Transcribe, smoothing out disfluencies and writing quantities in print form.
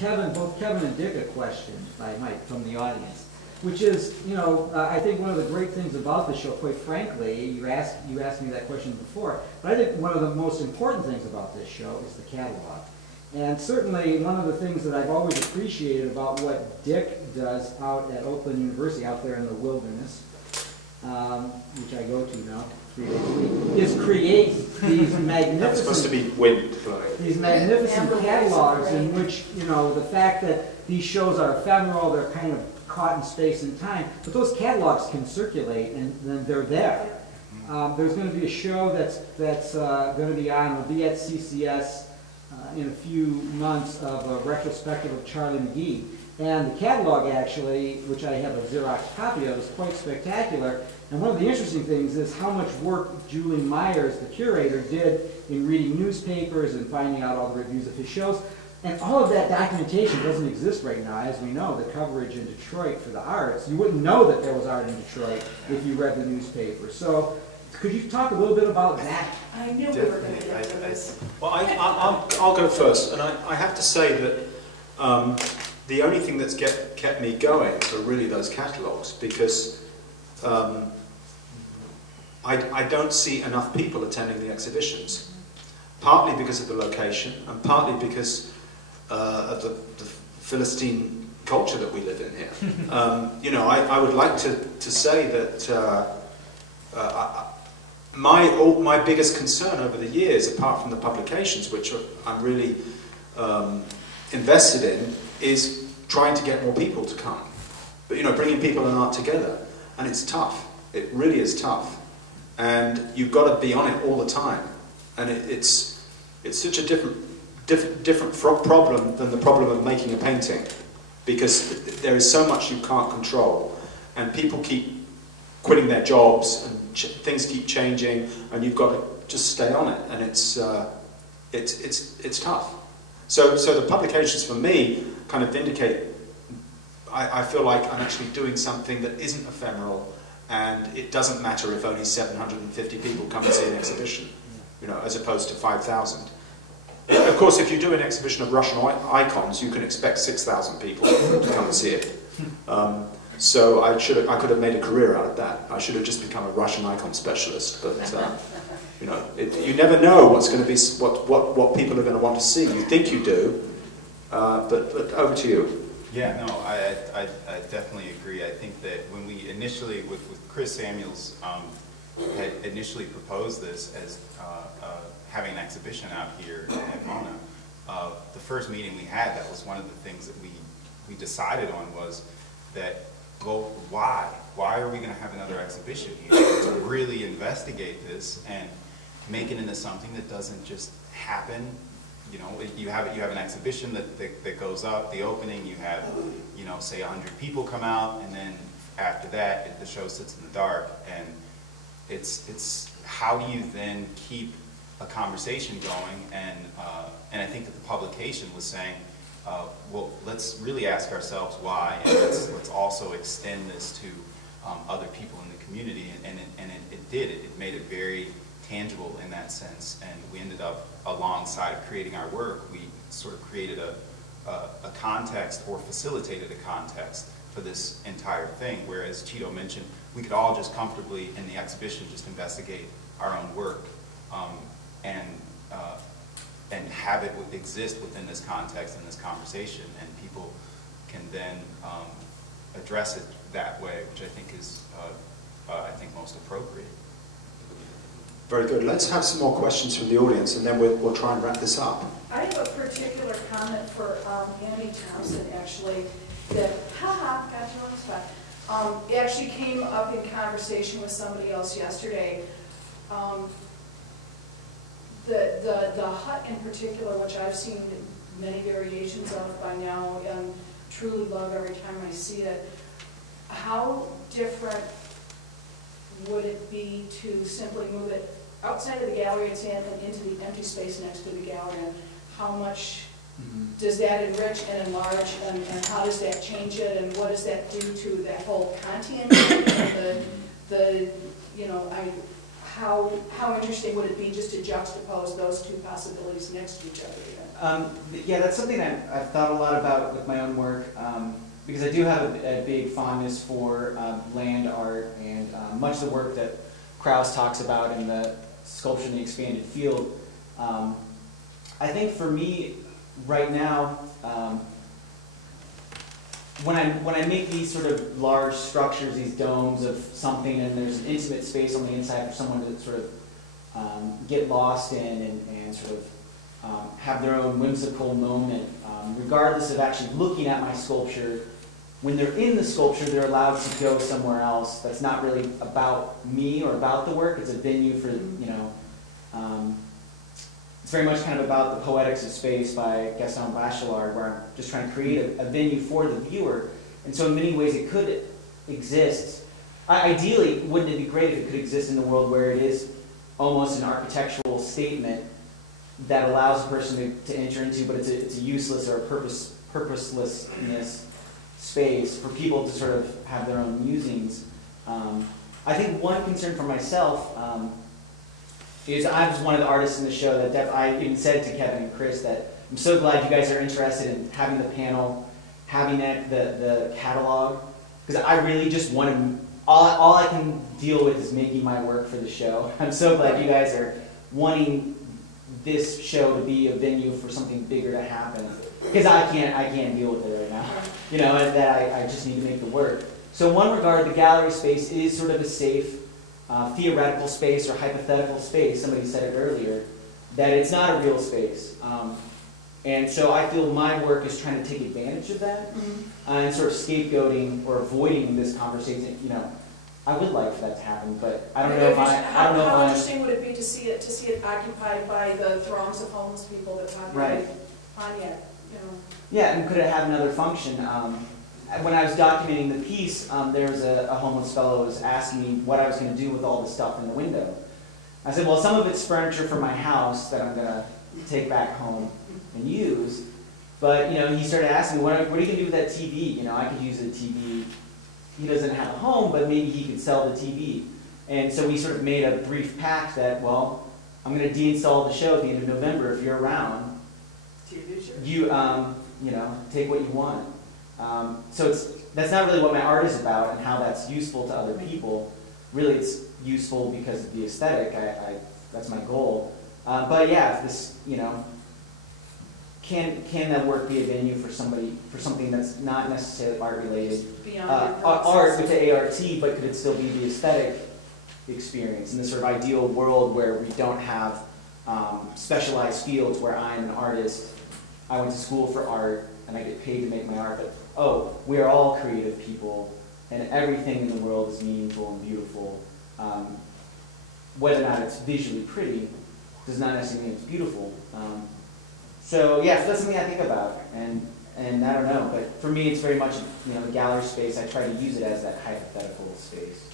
both Kevin and Dick a question, if I might, from the audience, which is, I think one of the great things about the show, quite frankly, you asked me that question before, but I think one of the most important things about this show is the catalog. And certainly one of the things that I've always appreciated about what Dick does out at Oakland University, out there in the wilderness, which I go to now 3 days a week, is create these magnificent... That's supposed to be wind blowing. These magnificent catalogs in which, the fact that these shows are ephemeral, they're kind of caught in space and time, but those catalogs can circulate and then they're there. There's going to be a show that's going to be on, will be at CCS in a few months, of a retrospective of Charlie McGee. And the catalog actually, which I have a Xerox copy of, is quite spectacular. And one of the interesting things is how much work Julie Myers, the curator, did in reading newspapers and finding out all the reviews of his shows. And all of that documentation doesn't exist right now. As we know, the coverage in Detroit for the arts, you wouldn't know that there was art in Detroit if you read the newspaper. So could you talk a little bit about that? I knew we were going to get to this. Well, I'll go first. And I have to say that the only thing that's kept me going are really those catalogues, because I don't see enough people attending the exhibitions. Partly because of the location, and partly because of the Philistine culture that we live in here. I would like to say that my biggest concern over the years, apart from the publications, which I'm really invested in, is trying to get more people to come. But bringing people and art together, and it's tough. It really is tough, and you've got to be on it all the time. And it's such a different problem than the problem of making a painting, because there is so much you can't control, and people keep quitting their jobs, and things keep changing, and you've got to just stay on it, and it's tough. So the publications for me kind of vindicate. I feel like I'm actually doing something that isn't ephemeral, and it doesn't matter if only 750 people come and see an exhibition, as opposed to 5,000. Of course, if you do an exhibition of Russian icons, you can expect 6,000 people to come and see it. So I could have made a career out of that. I should have just become a Russian icon specialist. But you never know what's going to be what people are going to want to see. You think you do, but over to you. Yeah, no, I definitely agree. I think that when we initially, with Chris Samuels, had initially proposed this as having an exhibition out here at Mona, the first meeting we had, that was one of the things that we decided on, was that, well, why? Why are we going to have another exhibition here? To really investigate this and make it into something that doesn't just happen. You have an exhibition that goes up, the opening, you have, say 100 people come out, and then after that, the show sits in the dark. And it's how do you then keep a conversation going? And I think that the publication was saying, well, let's really ask ourselves why, and let's also extend this to other people in the community. And it did. It made it very tangible in that sense, and we ended up, alongside of creating our work, we sort of created a context, or facilitated a context for this entire thing, whereas Cheeto mentioned, we could all just comfortably in the exhibition just investigate our own work and have it exist within this context and this conversation, and people can then address it that way, which I think is most appropriate. Very good. Let's have some more questions from the audience, and then we'll try and wrap this up. I have a particular comment for Annie Thompson, actually, that, got you on the spot. It actually came up in conversation with somebody else yesterday. The hut in particular, which I've seen many variations of by now, and truly love every time I see it, how different would it be to simply move it outside of the gallery it's in and into the empty space next to the gallery? And how much does that enrich and enlarge, and how does that change it, and what does that do to that whole content? And how interesting would it be just to juxtapose those two possibilities next to each other? Yeah, that's something I've thought a lot about with my own work, because I do have a big fondness for land art and much of the work that Krauss talks about in the sculpture in the expanded field. I think for me, right now, when I make these sort of large structures, these domes of something, and there's an intimate space on the inside for someone to sort of get lost in and sort of have their own whimsical moment, regardless of actually looking at my sculpture. When they're in the sculpture, they're allowed to go somewhere else that's not really about me or about the work. It's a venue for, it's very much kind of about the poetics of space by Gaston Bachelard, where I'm just trying to create a venue for the viewer. And so in many ways it could exist. Ideally, wouldn't it be great if it could exist in a world where it is almost an architectural statement that allows a person to enter into, but it's a useless or a purposelessness space for people to sort of have their own musings. I think one concern for myself is I was one of the artists in the show that I even said to Kevin and Chris that I'm so glad you guys are interested in having the panel, having the catalog, because I really just want to, all I can deal with is making my work for the show. I'm so glad you guys are wanting this show to be a venue for something bigger to happen, because I can't deal with it right now, and that I just need to make the work. So in one regard, the gallery space is sort of a safe theoretical space or hypothetical space. Somebody said it earlier, that it's not a real space. And so I feel my work is trying to take advantage of that, and sort of scapegoating or avoiding this conversation. I would like for that to happen, but I don't know if How interesting would it be to see it occupied by the throngs of homeless people that populate Pontiac? Yeah, and could it have another function? When I was documenting the piece, there was a homeless fellow who was asking me what I was going to do with all the stuff in the window. I said, well, some of it's furniture from my house that I'm going to take back home and use. But, he started asking me, what are you going to do with that TV? I could use the TV. He doesn't have a home, but maybe he could sell the TV. And so we sort of made a brief pact that, well, I'm going to deinstall the show at the end of November. If you're around, you take what you want. So that's not really what my art is about and how that's useful to other people. Really, it's useful because of the aesthetic. That's my goal. But yeah, if this, can that work be a venue for something that's not necessarily art related? Art with the ART, but could it still be the aesthetic experience in this sort of ideal world where we don't have specialized fields where I'm an artist, I went to school for art, and I get paid to make my art, but we are all creative people, and everything in the world is meaningful and beautiful. Whether or not it's visually pretty does not necessarily mean it's beautiful. So that's something I think about, and I don't know, but for me it's very much the gallery space. I try to use it as that hypothetical space.